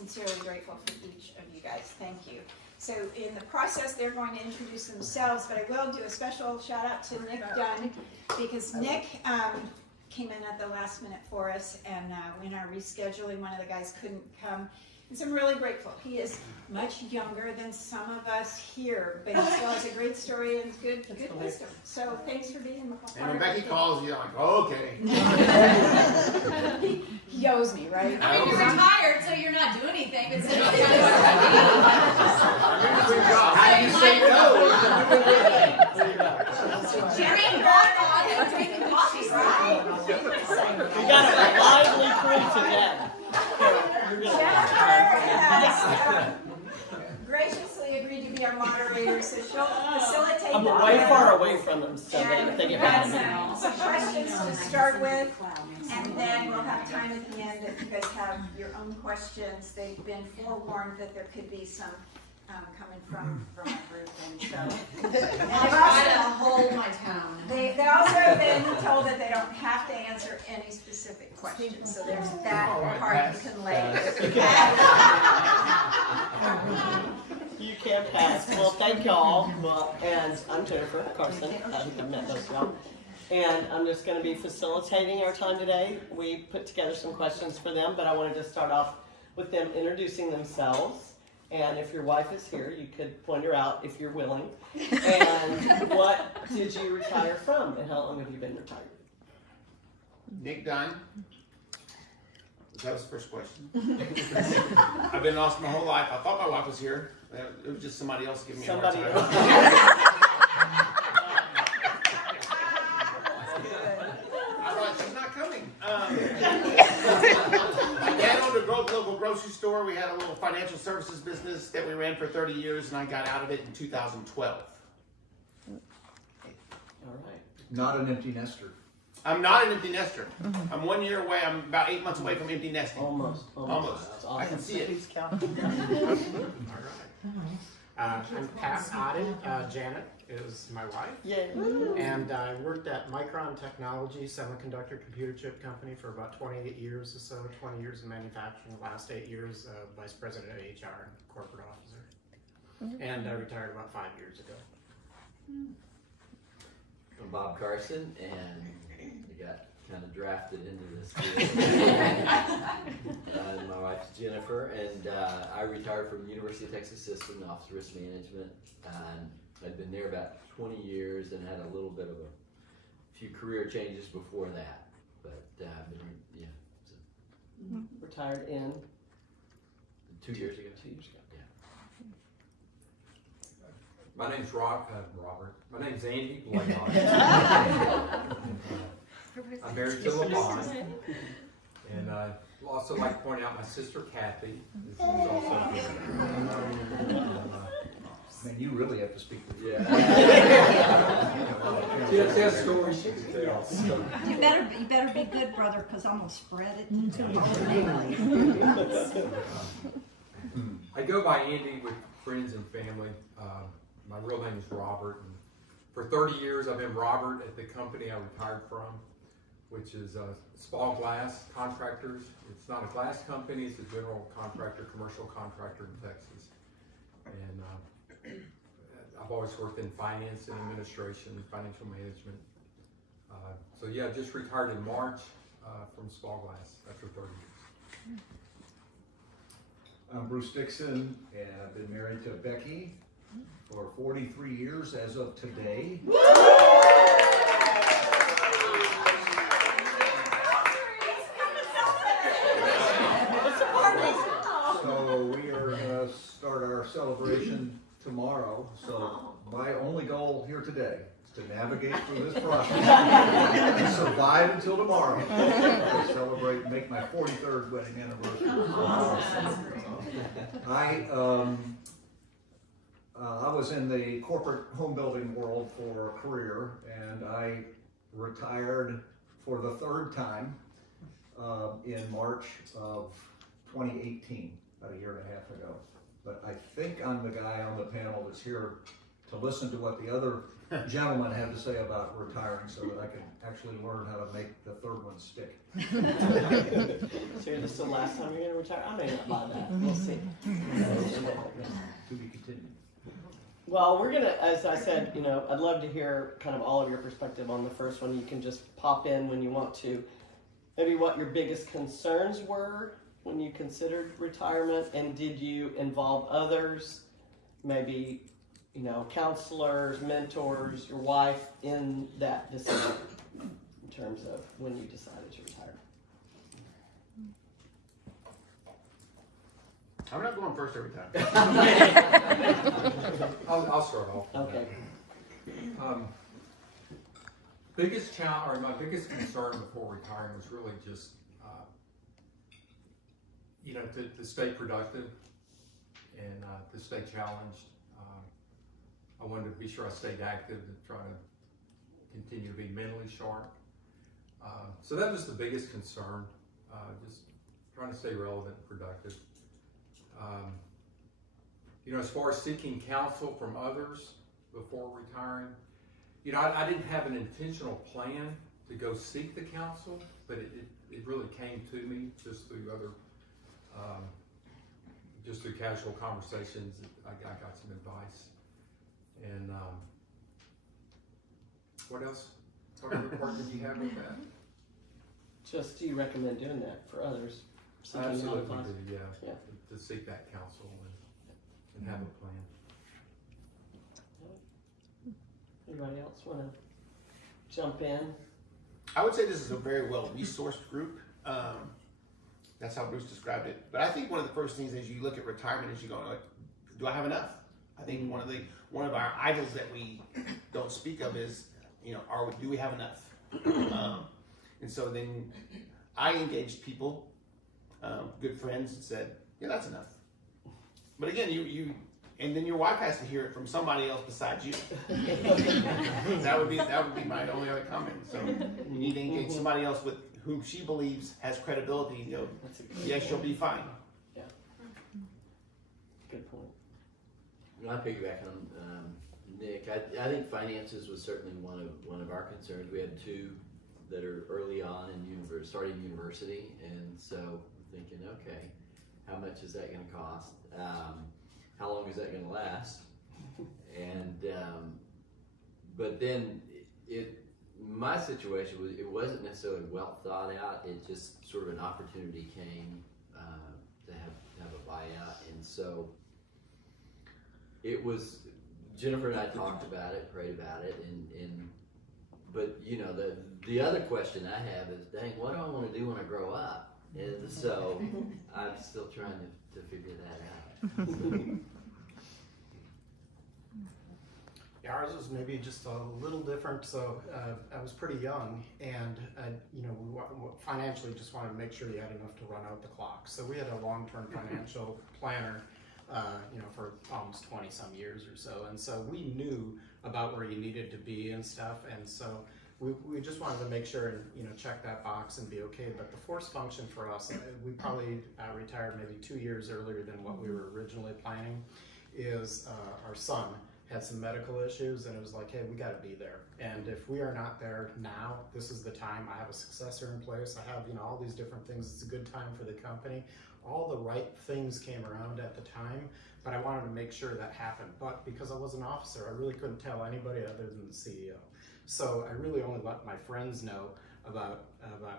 sincerely grateful for each of you guys. Thank you. So in the process, they're going to introduce themselves, but I will do a special shout out to Nick Dunn, because Nick came in at the last minute for us, and in our rescheduling, one of the guys couldn't come. And so I'm really grateful. He is much younger than some of us here, but he still has a great story and good wisdom. So thanks for being a part And when of Becky it. calls, you're like, okay. He owes me, right? I mean, you're retired, so you're not doing anything. But still, How do you say no? Jerry and Ron are drinking coffee, right? You got a lively crew today. Jennifer has graciously agreed to be our moderator, so she'll facilitate. I'm the way program. far away from them, so And they we get have mad at me. some questions to start with, and then we'll have time at the end if you guys have your own questions. They've been forewarned that there could be some coming from our group, and so. And I'll try to hold my tone. they also have been told that they don't have to answer any specific questions, so there's that part you can lay. You can pass. Well, thank y'all. Well, and I'm Jennifer Carson. I think I've met most of y'all. And I'm just going to be facilitating our time today. We put together some questions for them, but I wanted to start off with them introducing themselves. And if your wife is here, you could point her out if you're willing. And what did you retire from, and how long have you been retired? Nick Dunn. That was the first question. I've been in Austin my whole life. I thought my wife was here. It was just somebody else giving me a hard Somebody time. else. I thought she's not coming. My dad owned a local grocery store. We had a little financial services business that we ran for 30 years, and I got out of it in 2012. All right. Not an empty nester. I'm not an empty nester. I'm 1 year away. I'm about 8 months away from empty nesting. Almost. Almost. That's I can see it. Please count. I'm Pat Otten. Janet is my wife. Yay. And I worked at Micron Technology, semiconductor computer chip company, for about 28 years or so, 20 years in manufacturing, the last 8 years vice president of HR and corporate officer. And I retired about 5 years ago. I'm Bob Carson, and I got kind of drafted into this field. My wife's Jennifer, and I retired from University of Texas System, Office of Risk Management, and I'd been there about 20 years and had a little bit of a few career changes before that. But I've been, so Retired in 2 years ago. 2 years ago. My name's Robert. My name's Andy Blaylock. I'm married to LaVon. And I'd also like to point out my sister Kathy. This is also Man, you really have to speak the truth. she has stories she can tell. So. You better be good, brother, because I'm gonna spread it to I go by Andy with friends and family. My real name is Robert. And for 30 years, I've been Robert at the company I retired from, which is Spall Glass Contractors. It's not a glass company, it's a general contractor, commercial contractor in Texas. And I've always worked in finance and administration, financial management. So yeah, just retired in March from Spall Glass after 30 years. I'm Bruce Dixon, and I've been married to Becky for 43 years as of today. So we are going to start our celebration tomorrow. So my only goal here today is to navigate through this process and survive until tomorrow. To celebrate and make my 43rd wedding anniversary. I was in the corporate home building world for a career, and I retired for the third time in March of 2018, about a year and a half ago. But I think I'm the guy on the panel that's here to listen to what the other gentlemen have to say about retiring so that I can actually learn how to make the third one stick. So this is the last time you're gonna retire? I may not buy that, we'll see. To be continued. Well, we're gonna, as I said, you know, I'd love to hear kind of all of your perspective on the first one. You can just pop in when you want to. Maybe what your biggest concerns were when you considered retirement, and did you involve others, maybe, you know, counselors, mentors, your wife in that decision in terms of when you decided to retire? I'm not going first every time. I'll start off. Okay. Biggest challenge, or my biggest concern before retiring was really just, you know, to stay productive and to stay challenged. I wanted to be sure I stayed active to try to continue to be mentally sharp. So that was the biggest concern, just trying to stay relevant and productive. You know, as far as seeking counsel from others before retiring, you know, I didn't have an intentional plan to go seek the counsel, but it really came to me just through other, just through casual conversations. I got some advice. And what else? What other part did you have with that? Just, do you recommend doing that for others? Seeking out Absolutely advice? do, yeah. Yeah. To seek that counsel and have a plan. Anybody else want to jump in? I would say this is a very well resourced group. That's how Bruce described it. But I think one of the first things as you look at retirement is you go, like, do I have enough? I think one of our idols that we don't speak of is, you know, do we have enough? And so then I engaged people, good friends, and said, yeah, that's enough. But again, and then your wife has to hear it from somebody else besides you. that would be my only other comment. So you need to engage somebody else with whom she believes has credibility. You know, yes, you'll be fine. Yeah. Good point. I piggyback on Nick. I think finances was certainly one of our concerns. We had two that are early on in starting university, and so I'm thinking, okay, how much is that going to cost? How long is that going to last? And but then my situation was, it wasn't necessarily well thought out. It just sort of an opportunity came to have a buyout, and so it was. Jennifer and I talked about it, prayed about it, and but you know the other question I have is, dang, what do I want to do when I grow up? And so I'm still trying to figure that out. Yeah, ours was maybe just a little different. So I was pretty young, and you know, we financially just wanted to make sure you had enough to run out the clock. So we had a long-term financial planner, you know, for almost 20 some years or so, and so we knew about where you needed to be and stuff, and so we just wanted to make sure and, you know, check that box and be okay. But the force function for us, we probably retired maybe 2 years earlier than what we were originally planning, is our son had some medical issues, and it was like, hey, we got to be there. And if we are not there now, this is the time. I have a successor in place. I have, you know, all these different things. It's a good time for the company. All the right things came around at the time, but I wanted to make sure that happened. But because I was an officer, I really couldn't tell anybody other than the CEO. So I really only let my friends know about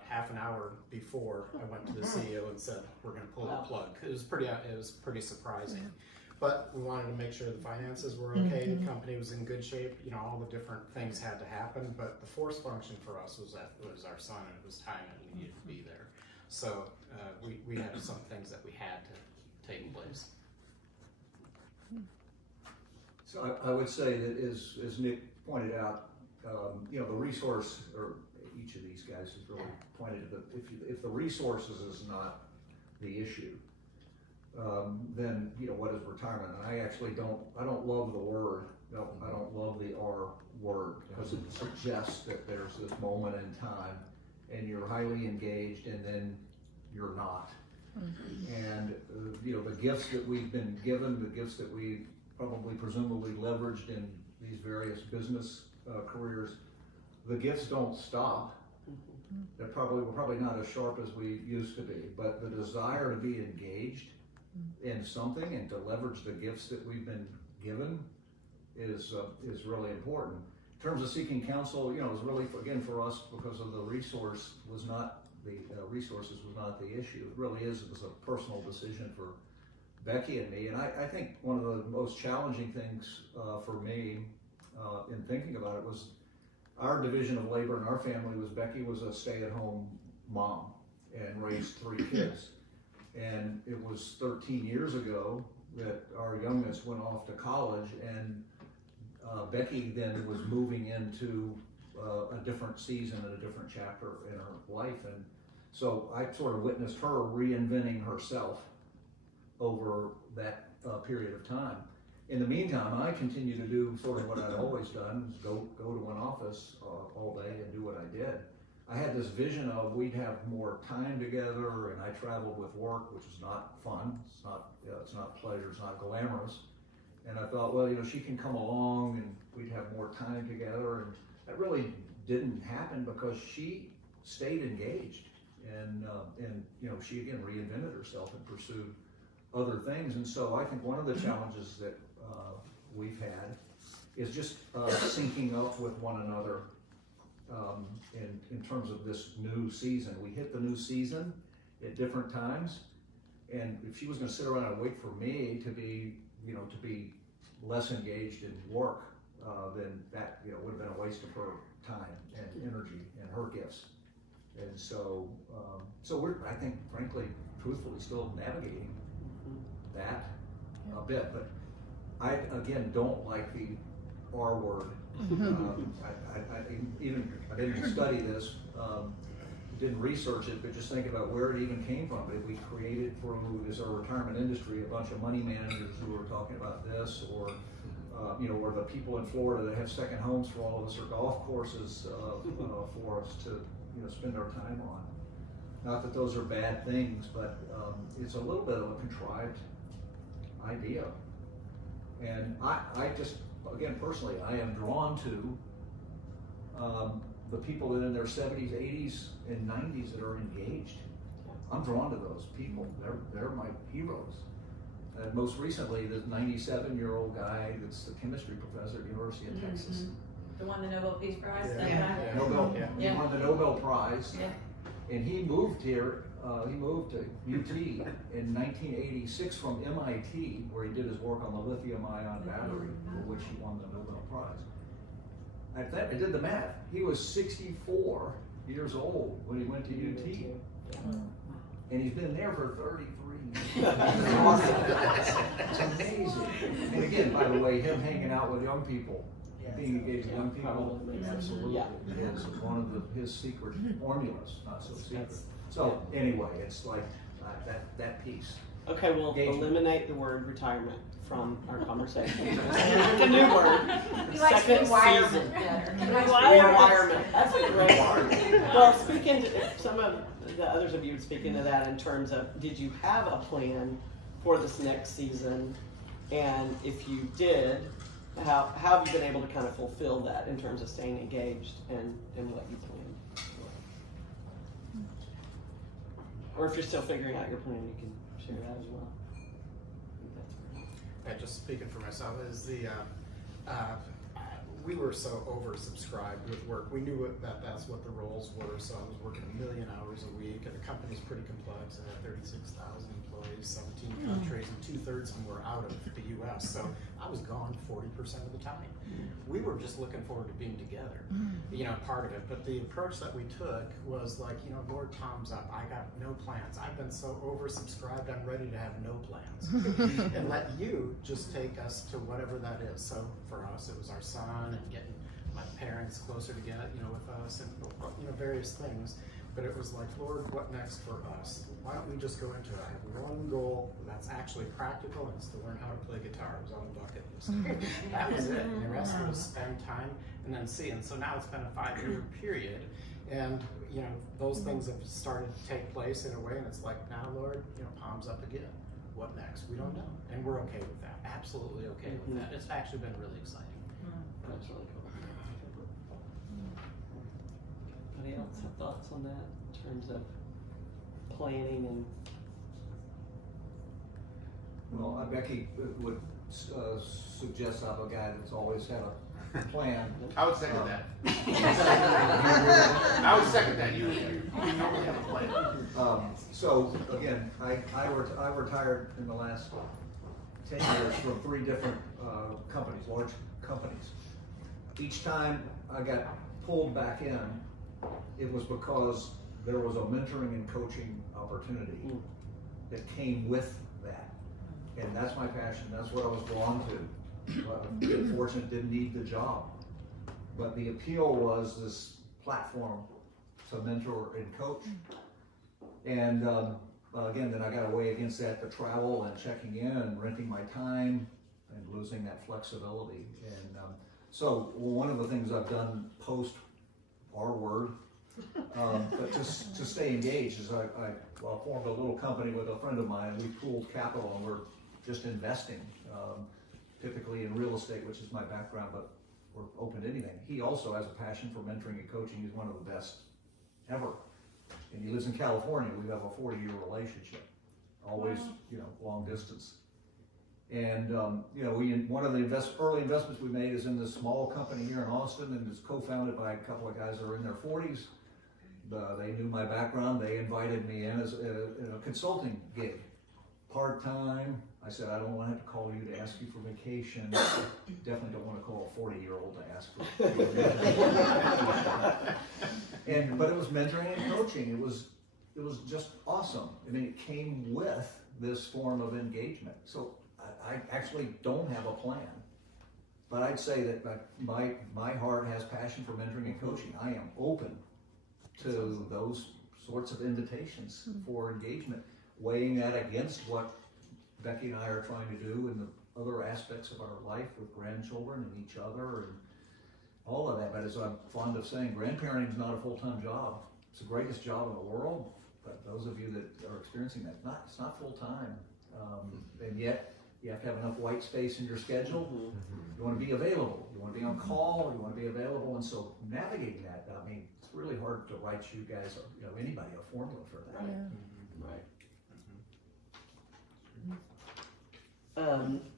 half an hour before I went to the CEO and said, we're going to pull the plug. It was pretty surprising. But we wanted to make sure the finances were okay, the company was in good shape, you know, all the different things had to happen, but the force function for us was our son, and it was time that we needed to be there. So we had some things that we had to take place. So I would say that as Nick pointed out, you know, the resource, or each of these guys has really pointed to if the resources is not the issue, then, you know, what is retirement? And I actually don't love the word. No, I don't love the R word, because it suggests that there's this moment in time and you're highly engaged and then you're not. And, you know, the gifts that we've been given, the gifts that we probably presumably leveraged in these various business careers, the gifts don't stop. We're probably not as sharp as we used to be, but the desire to be engaged in something and to leverage the gifts that we've been given is really important. In terms of seeking counsel, it was really, again, for us, because of the resources was not the issue. It really it was a personal decision for Becky and me. And I think one of the most challenging things for me in thinking about it was our division of labor in our family was Becky was a stay-at-home mom and raised 3 kids. And it was 13 years ago that our youngest went off to college, and Becky then was moving into a different season and a different chapter in her life. And so I sort of witnessed her reinventing herself over that period of time. In the meantime, I continue to do sort of what I'd always done, is go to an office all day and do what I did. I had this vision of we'd have more time together, and I traveled with work, which is not fun. It's not pleasure. It's not glamorous. And I thought, well, she can come along and we'd have more time together. And that really didn't happen because she stayed engaged, and she again reinvented herself and pursued other things. And so I think one of the challenges that we've had is just syncing up with one another in terms of this new season. We hit the new season at different times, and if she was going to sit around and wait for me to be less engaged in work, then that would have been a waste of her time and energy and her gifts. And so we're, I think, frankly, truthfully, still navigating that a bit. But I again don't like the R word. I didn't study this, didn't research it, but just think about where it even came from. We created as our retirement industry a bunch of money managers who are talking about this, or or the people in Florida that have second homes for all of us, or golf courses for us to spend our time on. Not that those are bad things, but it's a little bit of a contrived idea. And I just, again, personally, I am drawn to the people that in their 70s, 80s, and 90s that are engaged. I'm drawn to those people. They're my heroes. Most recently, the 97-year-old guy that's the chemistry professor at the University of Texas. The one, the Nobel Peace Prize. He won the Nobel Prize. Yeah. And he moved here, he moved to UT in 1986 from MIT, where he did his work on the lithium-ion battery, for which he won the Nobel Prize. I did the math. He was 64 years old when he went to UT. And he's been there for 33 years. It's amazing. And again, by the way, him hanging out with young people, being engaged with young people, absolutely is one of his secret formulas, not so secret. So anyway, it's like that piece. Okay, we'll Engagement. eliminate the word retirement from our conversation. The new word. We like Second rewirement season. better. Rewirement. That's a great word. Well, speaking to, if some of the others of you would speak into that in terms of, did you have a plan for this next season? And if you did, how have you been able to kind of fulfill that in terms of staying engaged and what you planned? Or if you're still figuring out your plan, you can share that as well. Yeah, just speaking for myself, is we were so oversubscribed with work. We knew that's what the roles were, so I was working 1 million hours a week, and the company's pretty complex. It had 36,000 employees, 17 countries, and 2/3 of them were out of the U.S., so I was gone 40% of the time. We were just looking forward to being together, part of it. But the approach that we took was like, Lord, Tom's up. I got no plans. I've been so oversubscribed, I'm ready to have no plans. And let you just take us to whatever that is. So for us, it was our son and getting my parents closer together, with us, and various things. But it was like, Lord, what next for us? Why don't we just go into it? I have one goal that's actually practical, and it's to learn how to play guitar. It was on the bucket list. That was it. And the rest was spend time and then see. And so now it's been a 5-year period, and those things have started to take place in a way. And it's like, now, Lord, palms up again. what next? We don't know. And we're okay with that. Absolutely okay with that. It's actually been really exciting. That's really cool. Anybody else have thoughts on that in terms of planning and? Well, Becky would suggest I'm a guy that's always had a plan. I would second that. I would second that. You normally have a plan. So again, I retired in the last 10 years from 3 different companies, large companies. Each time I got pulled back in, it was because there was a mentoring and coaching opportunity that came with that. And that's my passion, that's what I was drawn to. Fortunate, didn't need the job. But the appeal was this platform to mentor and coach. And again, then I got to weigh against that the travel and checking in and renting my time and losing that flexibility. And so one of the things I've done post our word, but just to stay engaged, is I formed a little company with a friend of mine. We pooled capital and we're just investing, typically in real estate, which is my background, but we're open to anything. He also has a passion for mentoring and coaching. He's one of the best ever. And he lives in California. We have a 40-year relationship, always, long distance. And one of the early investments we made is in this small company here in Austin, and it's co-founded by a couple of guys that are in their 40s. They knew my background. They invited me in as a consulting gig, part-time. I said, I don't want to have to call you to ask you for vacation. Definitely don't want to call a 40-year-old to ask for vacation. But it was mentoring and coaching. It was just awesome. I mean, it came with this form of engagement. So I actually don't have a plan, but I'd say that my heart has passion for mentoring and coaching. I am open to those sorts of invitations for engagement, weighing that against what Becky and I are trying to do in the other aspects of our life with grandchildren and each other and all of that. But as I'm fond of saying, grandparenting is not a full-time job. It's the greatest job in the world, but those of you that are experiencing that, it's not full-time. And yet, you have to have enough white space in your schedule. You want to be available. You want to be on call. You want to be available. And so navigating that, I mean, it's really hard to write you guys, anybody, a formula for that. Right.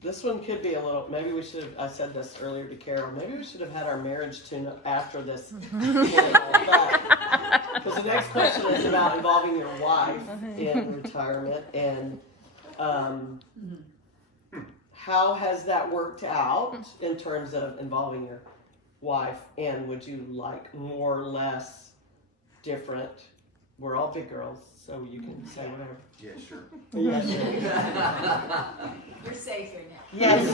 This one could be a little, maybe we should have, I said this earlier to Carol, maybe we should have had our marriage tune up after this. Because the next question is about involving your wife in retirement, and how has that worked out in terms of involving your wife, and would you like more or less different? We're all big girls, so you can say whatever. Yeah, sure. You're safe here now. Yes,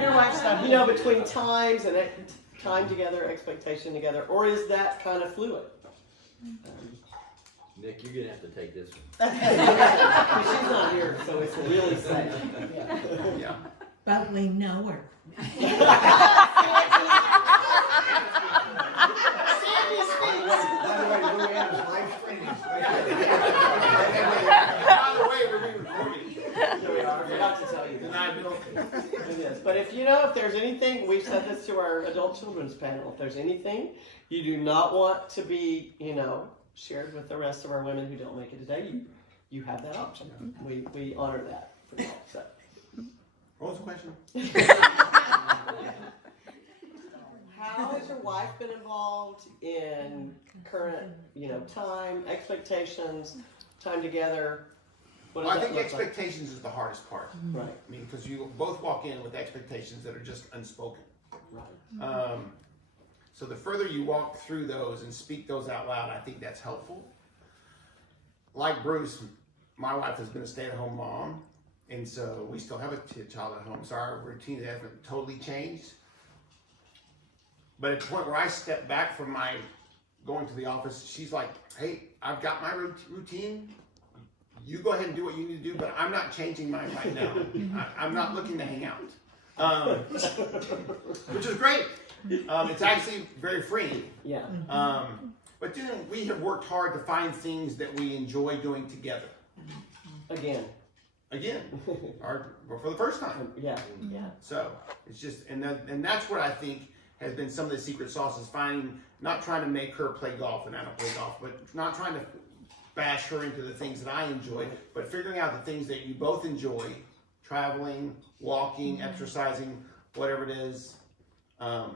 your wife's stuff. Between times and time together, expectation together, or is that kind of fluid? Nick, you're gonna have to take this one. She's not here, so it's really safe. Yeah. But we know her. By the way, Luann is live streaming. By the way, we're being recorded. I forgot to tell you. Deniability. Yes, but if there's anything, we've said this to our adult children's panel, if there's anything you do not want to be, shared with the rest of our women who don't make it today, you have that option. We honor that for you. So. What was the question? How has your wife been involved in current, time, expectations, time together? Well, I think expectations is the hardest part. Right. I mean, because you both walk in with expectations that are just unspoken. Right. So the further you walk through those and speak those out loud, I think that's helpful. Like Bruce, my wife has been a stay-at-home mom, and so we still have a child at home, so our routine hasn't totally changed. But at the point where I step back from my going to the office, she's like, hey, I've got my routine. You go ahead and do what you need to do, but I'm not changing mine right now. I'm not looking to hang out, which is great. It's actually very freeing. Yeah. But then we have worked hard to find things that we enjoy doing together. Again. again, or for the first time. Yeah, yeah. So it's just, and that's what I think has been some of the secret sauce is finding, not trying to make her play golf, and I don't play golf, but not trying to bash her into the things that I enjoy, but figuring out the things that you both enjoy, traveling, walking, exercising, whatever it is, that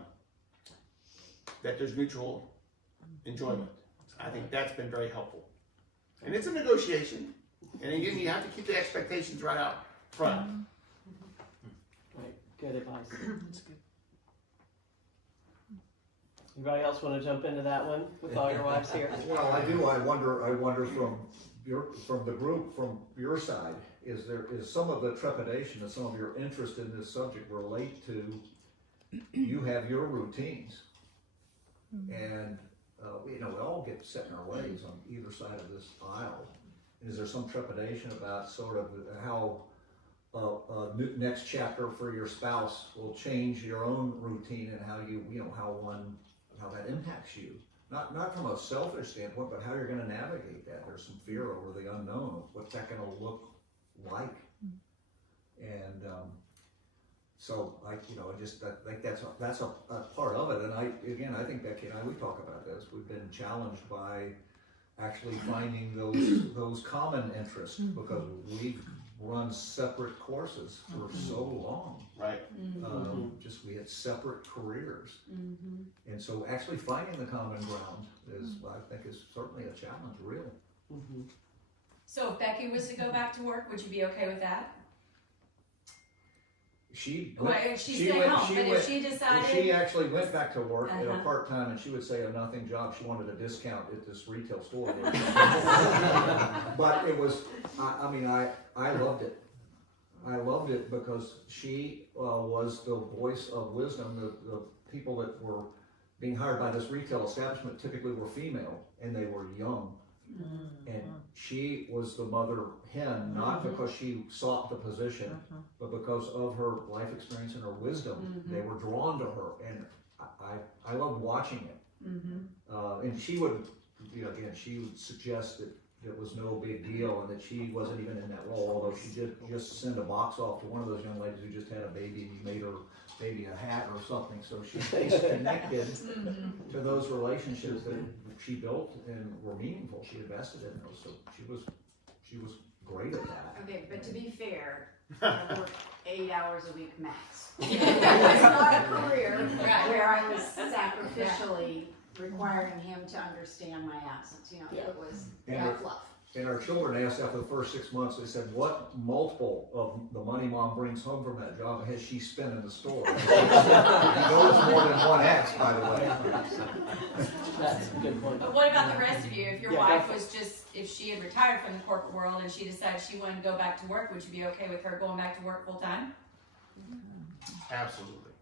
there's mutual enjoyment. I think that's been very helpful. And it's a negotiation. And again, you have to keep the expectations right out front. Right, good advice. Anybody else want to jump into that one with all your wives here? Well, I do. I wonder from the group, from your side, is some of the trepidation and some of your interest in this subject relate to you have your routines, and we all get set in our ways on either side of this aisle. Is there some trepidation about sort of how next chapter for your spouse will change your own routine and how how that impacts you? Not from a selfish standpoint, but how you're going to navigate that. There's some fear over the unknown of what's that going to look like, and so I think that's a part of it. And I think Becky and I, we talk about this. We've been challenged by actually finding those common interests because we've run separate courses for so long. Right. We had separate careers. And so actually finding the common ground I think is certainly a challenge, really. So if Becky was to go back to work, would you be okay with that? She stay home, but if she decided... She actually went back to work at a part-time, and she would say a nothing job. She wanted a discount at this retail store. But it was, I loved it. I loved it because she was the voice of wisdom. The people that were being hired by this retail establishment typically were female, and they were young. And she was the mother hen, not because she sought the position, but because of her life experience and her wisdom. They were drawn to her, and I loved watching it. And she would, she would suggest that it was no big deal and that she wasn't even in that role, although she did just send a box off to one of those young ladies who just had a baby and made her baby a hat or something. So she stays connected to those relationships that she built and were meaningful. She invested in those, so she was great at that. Okay, but to be fair, I worked 8 hours a week max. It was not a career where I was sacrificially requiring him to understand my absence. It was that fluff. And our children asked after the first 6 months, they said, what multiple of the money mom brings home from that job has she spent in the store? You know it's more than 1X, by the way. That's a good point. But what about the rest of you? If your wife was if she had retired from the corporate world and she decided she wanted to go back to work, would you be okay with her going back to work full time? Absolutely.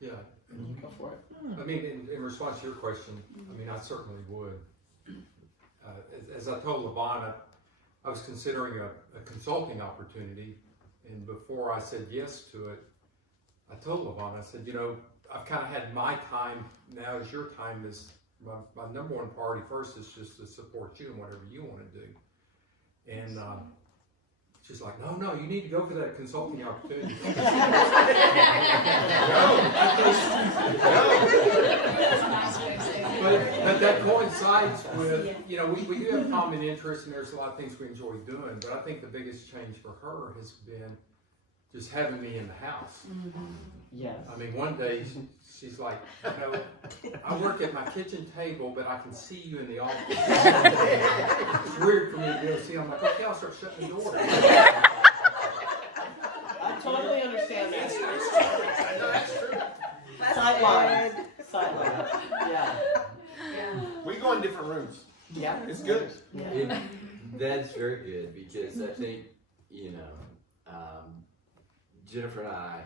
Yeah. Go for it. I mean, in response to your question, I certainly would. As I told Levon, I was considering a consulting opportunity, and before I said yes to it, I told Levon, I said, I've kind of had my time, now is your time. Is my number one priority first is just to support you in whatever you want to do. And she's like, no, you need to go for that consulting opportunity. But that coincides with, we do have common interests and there's a lot of things we enjoy doing, but I think the biggest change for her has been just having me in the house. Yes. One day she's like, I work at my kitchen table, but I can see you in the office. It's weird for me to be able to see. I'm like, okay, I'll start shutting the door. I totally understand that. I know that's true. Sideline. Yeah. We go in different rooms. Yeah. It's good. Yeah. That's very good because I think, Jennifer and I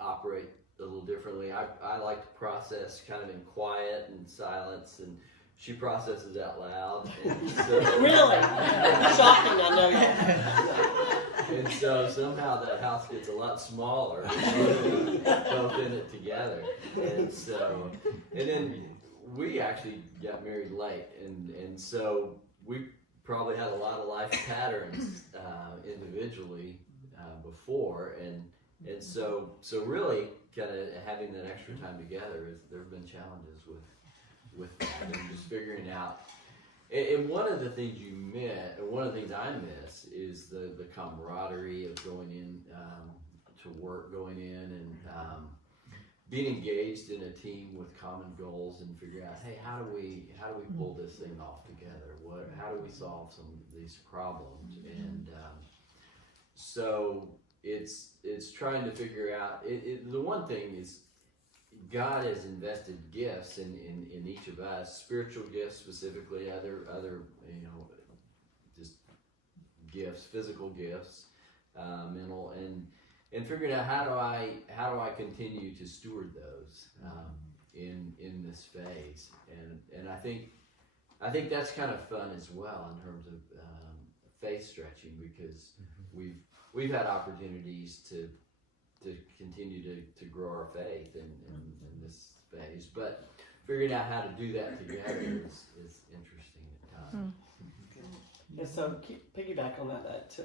operate a little differently. I like to process kind of in quiet and silence, and she processes out loud. And so, Really? Shocking, I know you. And so somehow that house gets a lot smaller, both in it together. And then we actually got married late, and so we probably had a lot of life patterns individually before, and so really kind of having that extra time together there have been challenges with that, and just figuring out. And one of the things one of the things I miss is the camaraderie of going in to work, going in and being engaged in a team with common goals and figuring out, hey, how do we pull this thing off together? How do we solve some of these problems? And so it's trying to figure out. The one thing is, God has invested gifts in each of us, spiritual gifts specifically, other just gifts, physical gifts, mental, and figuring out how do I continue to steward those in this phase, and I think that's kind of fun as well in terms of faith stretching, because we've had opportunities to continue to grow our faith in this phase, but figuring out how to do that together is interesting at times. And so piggyback on that to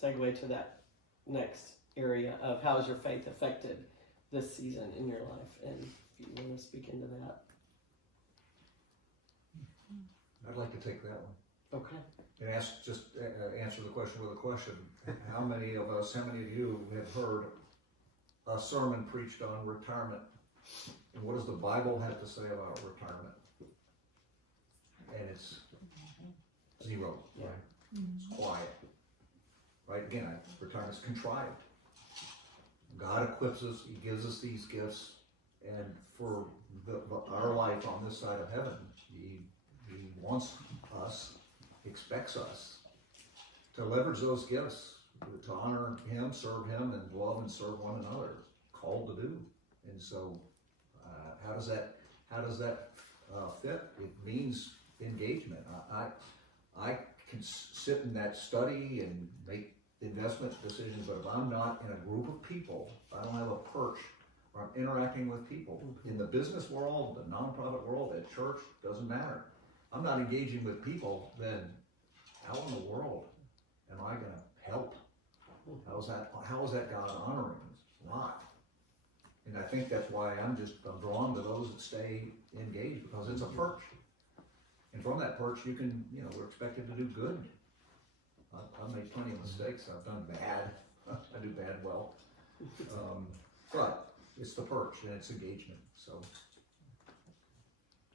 segue to that next area of how has your faith affected this season in your life, and if you want to speak into that. I'd like to take that one. Okay. And answer the question with a question. How many of you have heard a sermon preached on retirement? And what does the Bible have to say about retirement? And it's zero. Yeah. It's quiet. Right? Again, retirement's contrived. God equips us. He gives us these gifts, and for our life on this side of heaven, He wants us, expects us to leverage those gifts to honor Him, serve Him, and love and serve one another. Called to do. And so, how does that fit? It means engagement. I can sit in that study and make investment decisions, but if I'm not in a group of people, if I don't have a perch where I'm interacting with people in the business world, the nonprofit world, at church, doesn't matter. I'm not engaging with people, then how in the world am I going to help? How is that God honoring? It's not. And I think that's why I'm drawn to those that stay engaged, because it's a perch. And from that perch, we're expected to do good. I've made plenty of mistakes. I've done bad. I do bad well. But it's the perch and it's engagement. So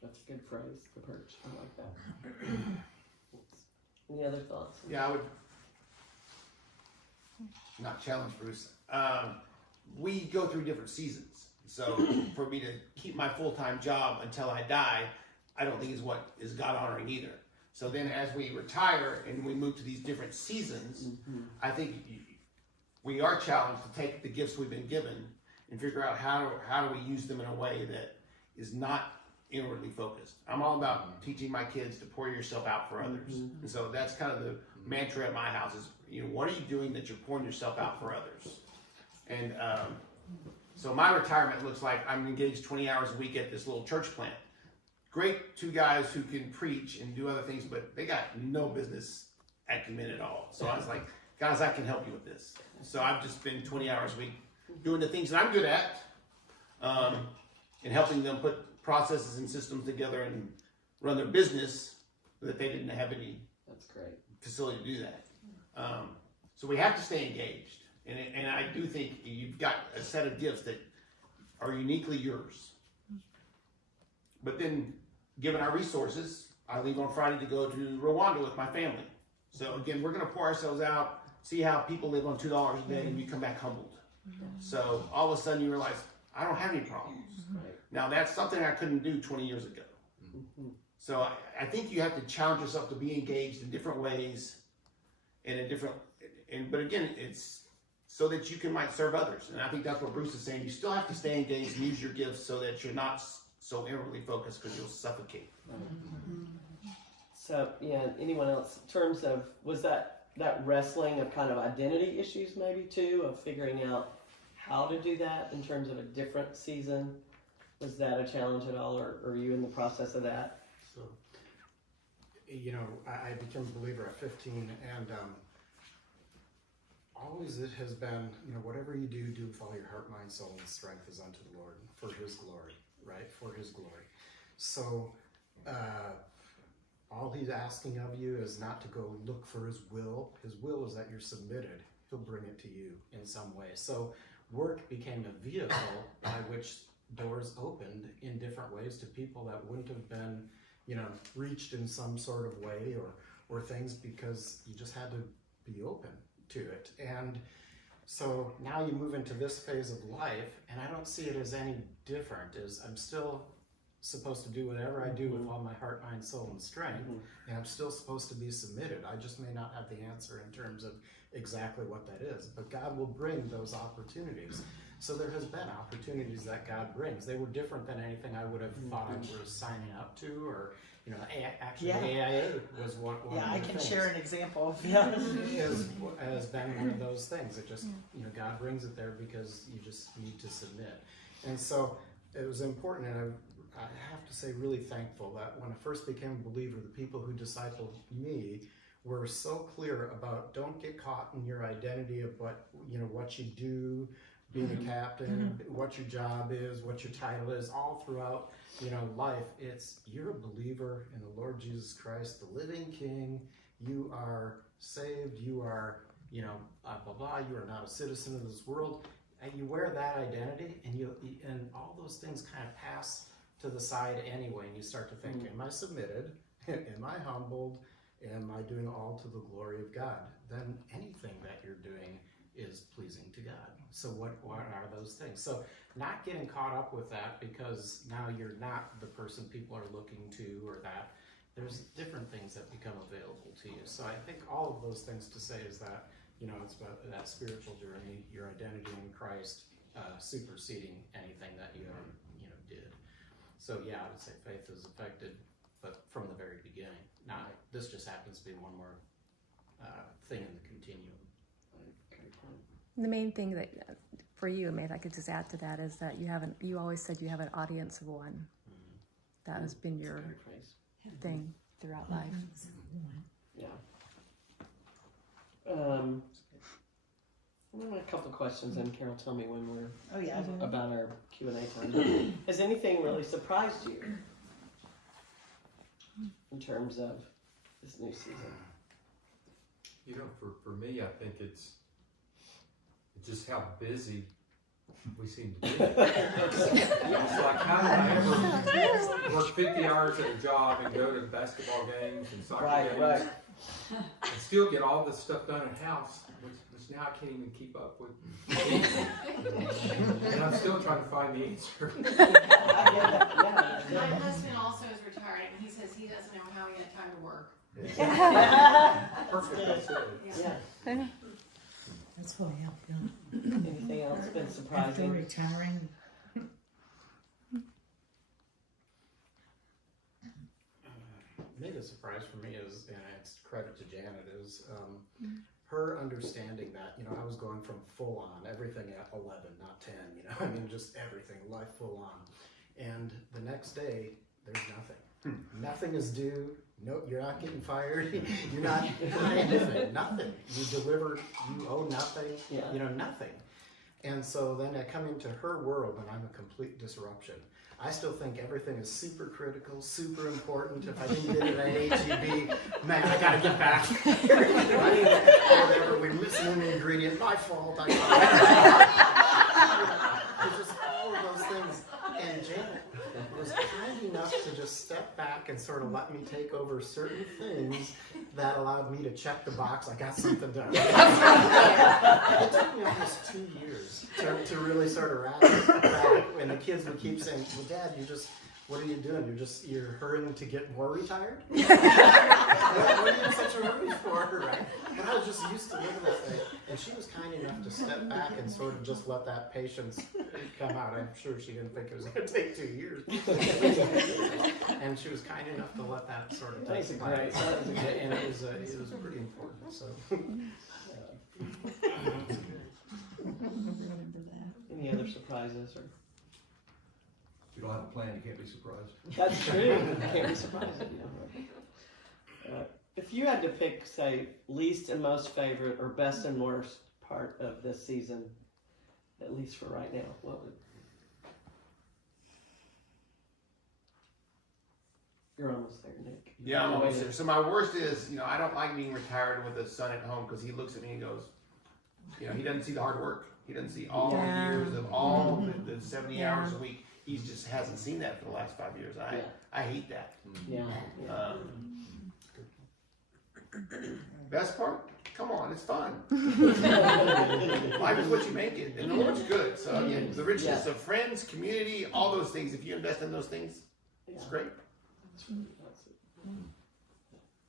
That's a good phrase, the perch. I like that. Any other thoughts? Yeah, I would not challenge Bruce. We go through different seasons. So for me to keep my full-time job until I die, I don't think is God honoring either. So then as we retire and we move to these different seasons, I think we are challenged to take the gifts we've been given and figure out how do we use them in a way that is not inwardly focused. I'm all about teaching my kids to pour yourself out for others. And so that's kind of the mantra at my house is, what are you doing that you're pouring yourself out for others? And so my retirement looks like I'm engaged 20 hours a week at this little church plant. Great two guys who can preach and do other things, but they got no business acumen at all. So I was like, guys, I can help you with this. So I've just been 20 hours a week doing the things that I'm good at, and helping them put processes and systems together and run their business that they didn't have any That's great. facility to do that. So we have to stay engaged. And I do think you've got a set of gifts that are uniquely yours. But then, given our resources, I leave on Friday to go to Rwanda with my family. So again, we're going to pour ourselves out, see how people live on $2 a day, and you come back humbled. So all of a sudden you realize, I don't have any problems. Right. Now that's something I couldn't do 20 years ago. So I think you have to challenge yourself to be engaged in different ways, but again, it's so that you might serve others. And I think that's what Bruce is saying. You still have to stay engaged and use your gifts so that you're not so inwardly focused, because you'll suffocate. So, yeah, anyone else, in terms of, was that wrestling of kind of identity issues maybe too, of figuring out how to do that in terms of a different season? Was that a challenge at all, or are you in the process of that? So, you know, I became a believer at 15, and always it has been, you know, whatever you do, do with all your heart, mind, soul, and strength is unto the Lord, for His glory, right? For His glory. So, all He's asking of you is not to go look for His will. His will is that you're submitted. He'll bring it to you in some way. So, work became a vehicle by which doors opened in different ways to people that wouldn't have been, you know, reached in some sort of way or things, because you just had to be open to it. And so now you move into this phase of life, and I don't see it as any different. As I'm still supposed to do whatever I do with all my heart, mind, soul, and strength, and I'm still supposed to be submitted. I just may not have the answer in terms of exactly what that is, but God will bring those opportunities. So there has been opportunities that God brings. They were different than anything I would have thought I was signing up to, or, you know, actually AIA was one of I the can things. share an example. Has been one of those things. It just, you know, God brings it there because you just need to submit. And so it was important, and I have to say really thankful that when I first became a believer, the people who discipled me were so clear about, don't get caught in your identity of what, you know, what you do, being a captain, what your job is, what your title is, all throughout, you know, life. It's, you're a believer in the Lord Jesus Christ, the living King. You are saved. You are, you know, blah, blah. You are not a citizen of this world. And you wear that identity, and all those things kind of pass to the side anyway, and you start to think, am I submitted? Am I humbled? Am I doing all to the glory of God? Then anything that you're doing is pleasing to God. So what are those things? So not getting caught up with that, because now you're not the person people are looking to, or that there's different things that become available to you. So I think all of those things to say is that, you know, it's about that spiritual journey, your identity in Christ, superseding anything that you ever, you know, did. So yeah, I would say faith is affected, but from the very beginning. Now, this just happens to be one more thing in the continuum. The main thing that for you, maybe I could just add to that, is that you always said you have an audience of one. That has been your thing throughout life. Yeah. I have a couple questions, and Carol, tell me when we're about our Q&A time. Has anything really surprised you in terms of this new season? You know, for me, I think it's just how busy we seem to be. It's like, how did I ever work 50 hours at a job and go to basketball games and soccer games and still get all this stuff done at house, which now I can't even keep up with. And I'm still trying to find the answer. My husband also is retired, and he says he doesn't know how he had time to work. Perfect. Yeah. That's what I have. Anything else been surprising? After retiring, Maybe a surprise for me is, and it's credit to Janet, is her understanding that, you know, I was going from full on, everything at 11, not 10, you know, I mean, just everything, life full on. And the next day, there's nothing. Nothing is due. No, you're not getting fired. You're not anything. Nothing. You deliver. You owe nothing. You know, nothing. And so then I come into her world, and I'm a complete disruption. I still think everything is super critical, super important. If I didn't get it at HEB, man, I gotta get back. Whatever, we're missing an ingredient. My fault. It's just all of those things. And Janet was kind enough to just step back and sort of let me take over certain things that allowed me to check the box. I got something done. It took me almost 2 years to really sort of wrap it back. And the kids would keep saying, well, Dad, what are you doing? You're hurrying to get more retired? What are you in such a hurry for, right? But I was just used to living that way. And she was kind enough to step back and sort of just let that patience come out. I'm sure she didn't think it was going to take 2 years. And she was kind enough to let that sort of take place. And it was pretty important. So. Any other surprises? Or? If you don't have a plan, you can't be surprised. That's true. You can't be surprised. If you had to pick, say, least and most favorite or best and worst part of this season, at least for right now, what would? You're almost there, Nick. Yeah, I'm almost there. So my worst is, I don't like being retired with a son at home because he looks at me and goes, he doesn't see the hard work. He doesn't see all the years of all the 70 hours a week. He just hasn't seen that for the last 5 years. I hate that. Yeah. Best part? Come on, it's fun. Life is what you make it, and the Lord's good. So again, the richness of friends, community, all those things. If you invest in those things, it's great.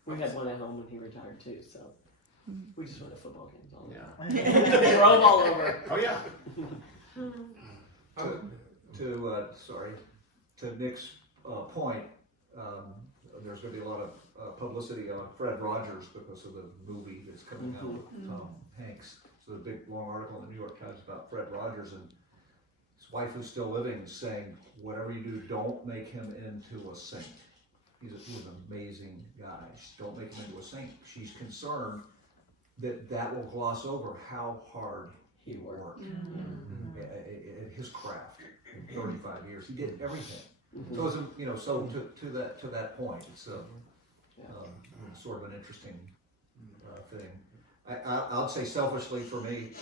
We had one at home when he retired too, so we just went to football games all the time. Yeah. Drove all over. Oh yeah. To Nick's point, there's going to be a lot of publicity on Fred Rogers because of the movie that's coming out with Tom Hanks. So the big long article in the New York Times about Fred Rogers and his wife who's still living saying, whatever you do, don't make him into a saint. He's an amazing guy. Don't make him into a saint. She's concerned that will gloss over how hard he worked at his craft in 35 years. He did everything. So, so to that point, it's sort of an interesting thing. I'll say selfishly for me,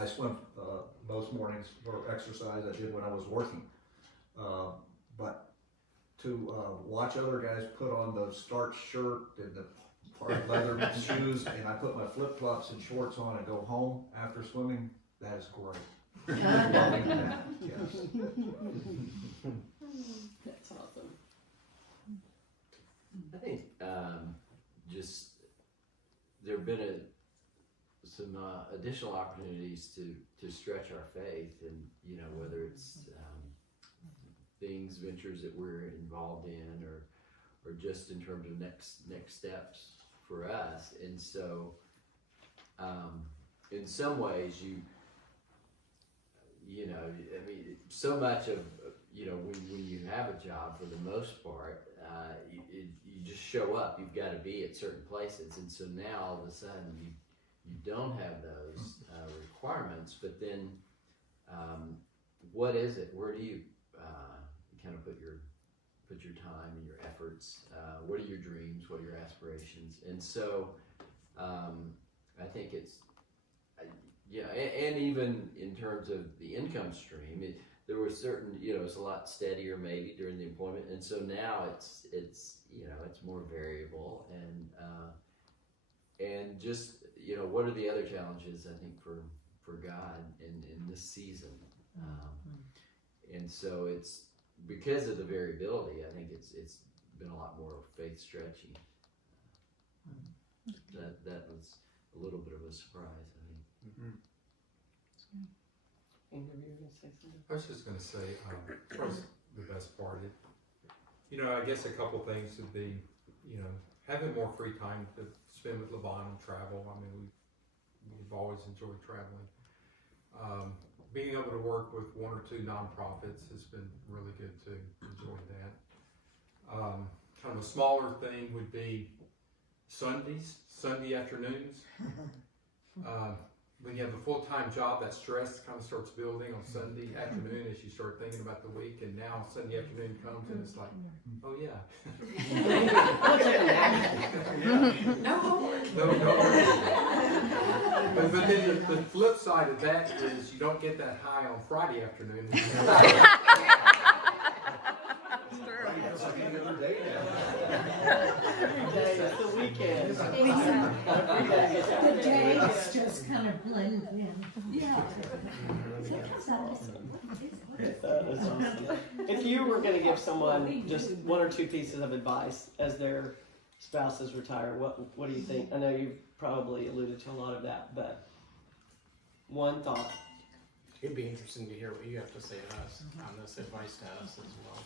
I swim most mornings for exercise. I did when I was working, but to watch other guys put on the starch shirt and the hard leather shoes, and I put my flip flops and shorts on and go home after swimming, that is great. Yes. That's awesome. I think just there have been some additional opportunities to stretch our faith, and whether it's ventures that we're involved in, or just in terms of next steps for us. And so, in some ways, so much of when you have a job, for the most part, you just show up. You've got to be at certain places, and so now all of a sudden you don't have those requirements. But then, what is it? Where do you kind of put your time and your efforts? What are your dreams? What are your aspirations? And so, I think it's and even in terms of the income stream, there was certain, it's a lot steadier maybe during the employment, and so now it's more variable, and just what are the other challenges I think for God in this season, and so it's because of the variability. I think it's been a lot more faith stretching. That was a little bit of a surprise, I think. Mm-hmm. I was just going to say, what's the best part? I guess a couple things would be, having more free time to spend with Levon and travel. I mean, we've always enjoyed traveling. Being able to work with one or two nonprofits has been really good too. Enjoying that. Kind of a smaller thing would be Sunday afternoons. When you have a full-time job, that stress kind of starts building on Sunday afternoon as you start thinking about the week, and now Sunday afternoon comes and it's like, oh yeah. No homework. No homework. But then the flip side of that is you don't get that high on Friday afternoon. It's the weekend. The days just kind of blend in. Yeah. That's awesome. If you were going to give someone just one or two pieces of advice as their spouses retire, what do you think? I know you've probably alluded to a lot of that, but one thought. It'd be interesting to hear what you have to say to us on this advice to us as well.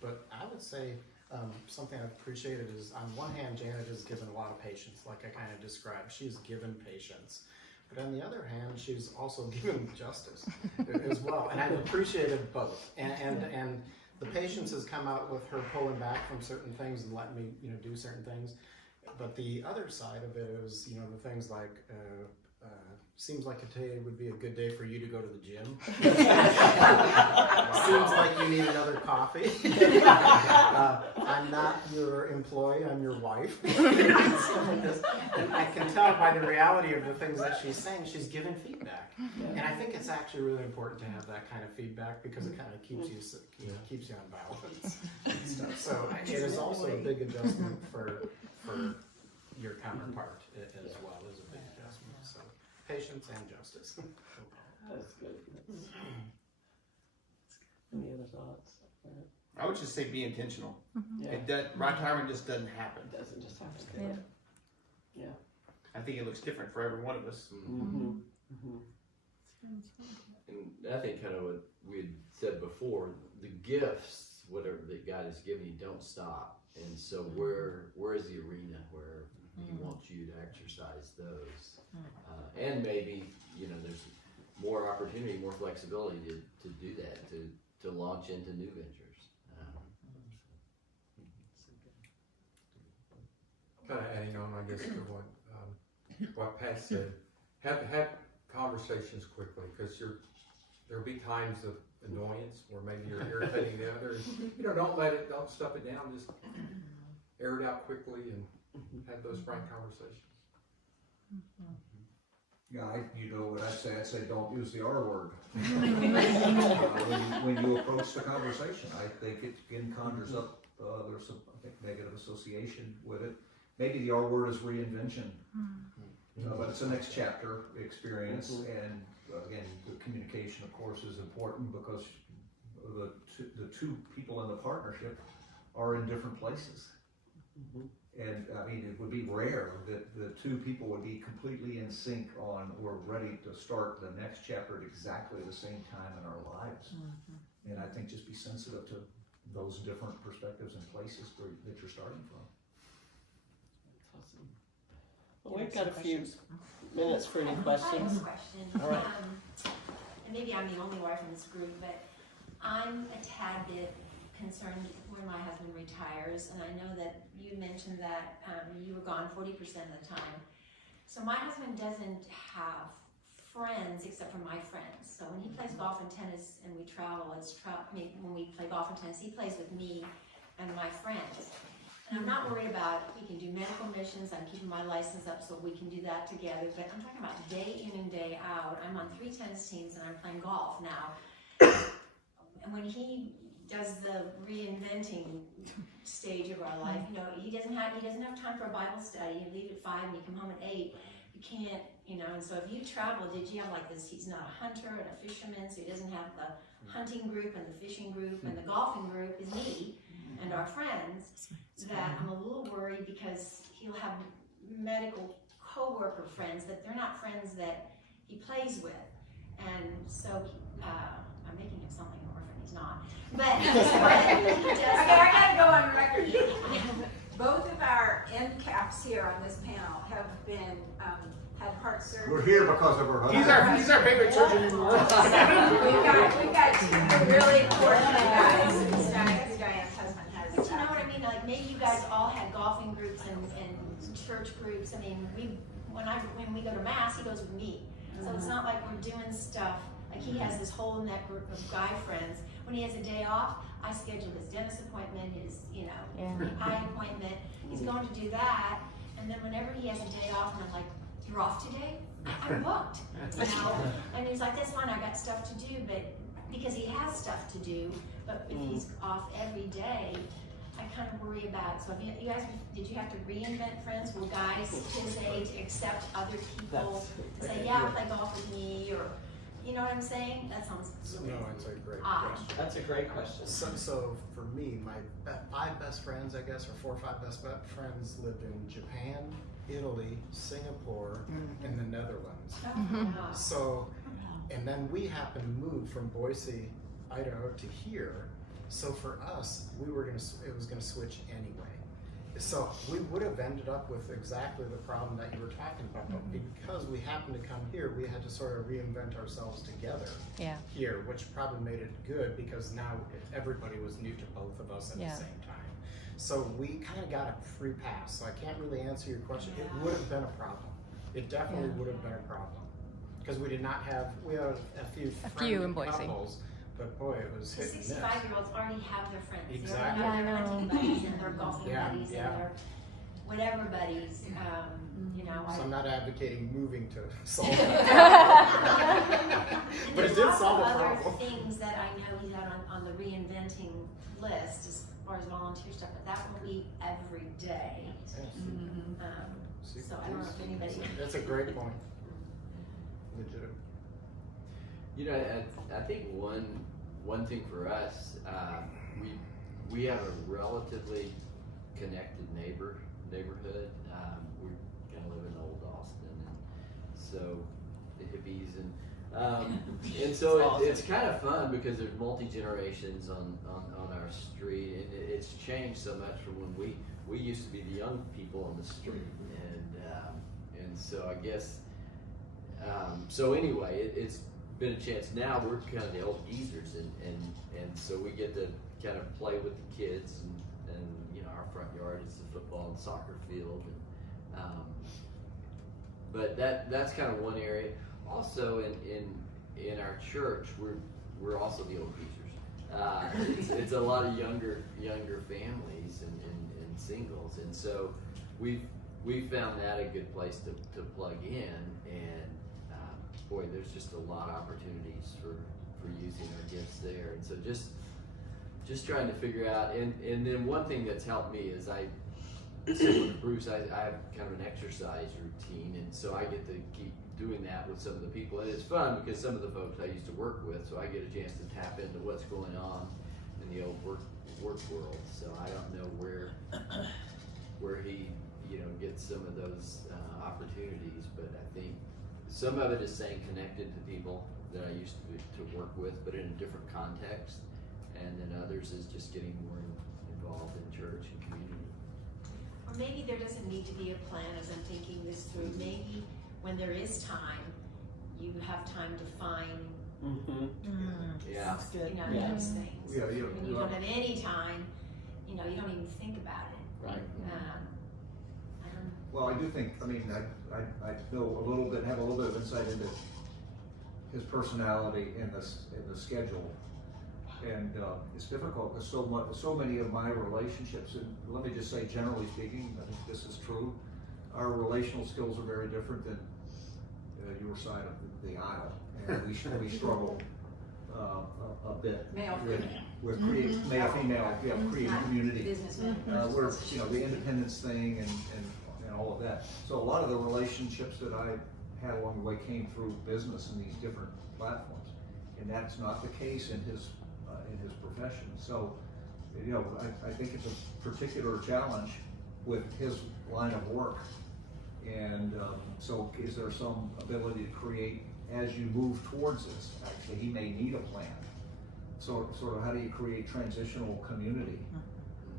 But I would say something I've appreciated is, on one hand, Janet has given a lot of patience, like I kind of described. She's given patience. But on the other hand, she's also given justice as well. And I've appreciated both. And the patience has come out with her pulling back from certain things and letting me, do certain things. But the other side of it is, the things like, seems like today would be a good day for you to go to the gym. Seems like you need another coffee. I'm not your employee, I'm your wife. Stuff like this. And I can tell by the reality of the things that she's saying, she's giving feedback. And I think it's actually really important to have that kind of feedback because it kind of keeps you on balance and stuff. So it is also a big adjustment for your counterpart as well as a big adjustment. So patience and justice. That's good. Any other thoughts? I would just say be intentional. Yeah. It does, retirement just doesn't happen. It doesn't just happen. Yeah. I think it looks different for every one of us. And I think kind of what we had said before, the gifts, whatever that God has given you, don't stop. And so where is the arena where He wants you to exercise those? And maybe, there's more opportunity, more flexibility to do that, to launch into new ventures. Kind of adding on, I guess, to what Pat said, have conversations quickly, because there'll be times of annoyance where maybe you're irritating the other. Don't stuff it down, just air it out quickly and have those frank conversations. Yeah, you know what I'd say don't use the R word. When you approach the conversation, I think it again conjures up, there's some, I think, negative association with it. Maybe the R word is reinvention, but it's a next chapter experience, and again, the communication, of course, is important because the two people in the partnership are in different places. And I mean, it would be rare that the two people would be completely in sync on, we're ready to start the next chapter at exactly the same time in our lives. And I think just be sensitive to those different perspectives and places that you're starting from. Awesome. Well, we've got a few minutes for any I have questions. a question. All right. And maybe I'm the only wife in this group, but I'm a tad bit concerned when my husband retires, and I know that you mentioned that you were gone 40% of the time. So my husband doesn't have friends except for my friends. So when he plays golf and tennis and we travel, when we play golf and tennis, he plays with me and my friends. And I'm not worried about, we can do medical missions, I'm keeping my license up so we can do that together, but I'm talking about day in and day out. I'm on 3 tennis teams and I'm playing golf now. And when he does the reinventing stage of our life, he doesn't have time for a Bible study. You leave at 5 and you come home at 8. You can't, and so if you travel, did you have like this, he's not a hunter and a fisherman, so he doesn't have the hunting group and the fishing group, and the golfing group is me and our friends, that I'm a little worried because he'll have medical co-worker friends that they're not friends that he plays with. And so I'm making him sound like an orphan, he's not. But he does. Okay, I gotta go on record. Both of our MCAPs here on this panel have been, had heart surgery. We're here because of her husband. He's our favorite surgeon in the world. We've got 2 really important guys. Diane's husband has. But you know what I mean? Like maybe you guys all had golfing groups and church groups. I mean, when we go to mass, he goes with me. So it's not like we're doing stuff. Like he has this whole network of guy friends. When he has a day off, I schedule his dentist appointment, his eye appointment. He's going to do that, and then whenever he has a day off, and I'm like, "You're off today?" I'm booked, And he's like, "That's fine. I got stuff to do," but because he has stuff to do. But if he's off every day, I kind of worry about. So, if you guys, did you have to reinvent friends? Will guys his age accept other people? Say, "Yeah, play golf with me," or you know what I'm saying? That sounds No, it's a great odd. question. That's a great question. So for me, my 5 best friends, I guess, or 4 or 5 best friends lived in Japan, Italy, Singapore, and the Netherlands. So, and then we happened to move from Boise, Idaho to here. So for us, it was gonna switch anyway. So we would have ended up with exactly the problem that you were talking about, but because we happened to come here, we had to sort of reinvent ourselves together Yeah. here, which probably made it good because now everybody was new to both of us at Yeah. the same time. So we kind of got a free pass. So I can't really answer your question. It would have been a problem. It definitely would have been a problem because we had a few friendly embracing. couples, but boy, it was The hit and miss. 65-year-olds already have their friends. Exactly. They already Yeah, I have their hunting know. buddies and their golfing Yeah, buddies yeah. and their whatever buddies. You know, So I, I'm not advocating moving to solve And that. But it there's did also solve a other problem. things that I know he's got on the reinventing list as far as volunteer stuff, but that will be every day. So I don't know if anybody. That's a great point. Legitimate. You know, I think one thing for us, we have a relatively connected neighborhood. We kind of live in Old Austin, and so the hippies and so it's kind of fun because there's multi-generations on our street, and it's changed so much from when we used to be the young people on the street, and so I guess so anyway, it's been a chance. Now we're kind of the old geezers, and so we get to kind of play with the kids, and you know, our front yard is the football and soccer field, but that's kind of one area. Also in our church, we're also the old geezers. It's a lot of younger families and singles, and so we've found that a good place to plug in, and boy, there's just a lot of opportunities for using our gifts there, and so just trying to figure out, and then one thing that's helped me is with Bruce, I have kind of an exercise routine, and so I get to keep doing that with some of the people, and it's fun because some of the folks I used to work with, so I get a chance to tap into what's going on in the old work world. So I don't know where he gets some of those opportunities, but I think some of it is staying connected to people that I used to work with, but in a different context, and then others is just getting more involved in church and community. Or maybe there doesn't need to be a plan as I'm thinking this through. Maybe when there is time, you have time to find, Yeah. you know, Yeah. those things. Yeah, yeah. When you don't have any time, you know, you don't even think about it. Right. I don't know. Well, I do think, I mean, I know a little bit, have a little bit of insight into his personality and the schedule. And it's difficult because so many of my relationships, and let me just say, generally speaking, I think this is true, our relational skills are very different than your side of the aisle. And we struggle a bit Male, with creating, male, female, creating community. businessman. We're, the independence thing and all of that. So a lot of the relationships that I had along the way came through business and these different platforms. And that's not the case in his profession. So, I think it's a particular challenge with his line of work. And so is there some ability to create, as you move towards this, actually, he may need a plan. So sort of how do you create transitional community?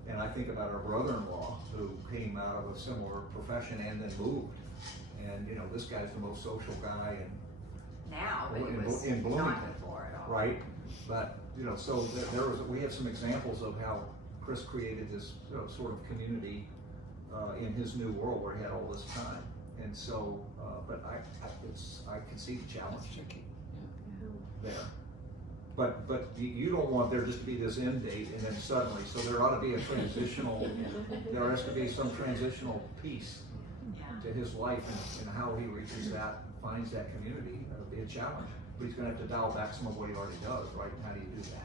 And I think about our brother-in-law who came out of a similar profession and then moved. And this guy's the most social guy Now, but it was in Bloomington, not before at all. right? But so we have some examples of how Chris created this sort of community in his new world where he had all this time. And so, but I can see the challenge there. But you don't want there just to be this end date and then suddenly, so there ought to be a transitional, there has to be some transitional piece to his life and how he reaches that, finds that community. That'll be a challenge. But he's gonna have to dial back some of what he already does, right? And how do you do that?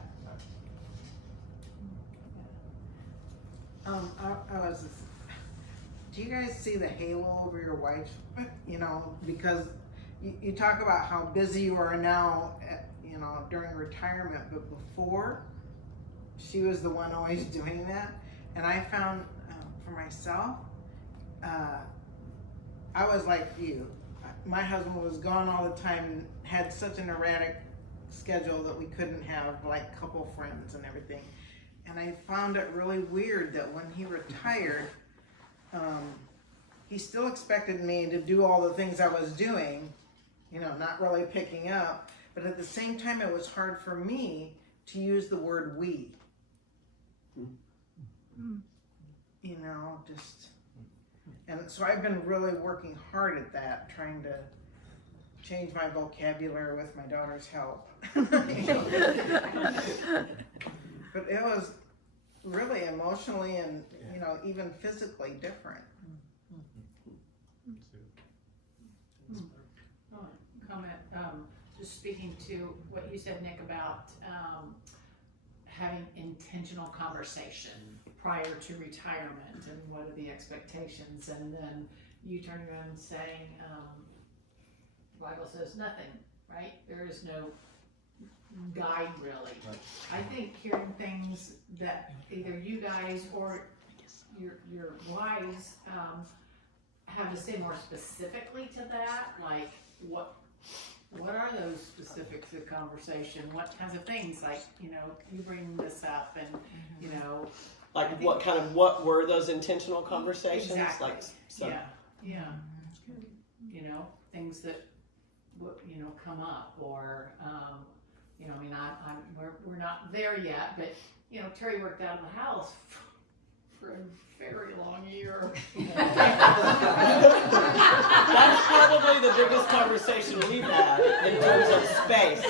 Do you guys see the halo over your wife? Because you talk about how busy you are now, during retirement, but before, she was the one always doing that. And I found, for myself, I was like you. My husband was gone all the time and had such an erratic schedule that we couldn't have like couple friends and everything. And I found it really weird that when he retired, he still expected me to do all the things I was doing, not really picking up. But at the same time, it was hard for me to use the word we. And so I've been really working hard at that, trying to change my vocabulary with my daughter's help. But it was really emotionally and, even physically different. Comment, just speaking to what you said, Nick, about having intentional conversation prior to retirement and what are the expectations, and then you turn around and saying, the Bible says nothing, right? There is no guide really. I think hearing things that either you guys or your wives have to say more specifically to that, like what are those specifics of conversation? What kinds of things, like, you bring this up and, Like what were those intentional conversations? Exactly. Like, yeah. Things that, come up, or, we're not there yet, but, Terry worked out of the house for a very long year. That's probably the biggest conversation we've had in terms of space.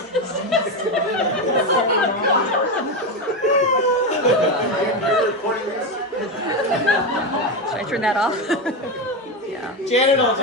You're recording this? Should I turn that off? Yeah. Janet will just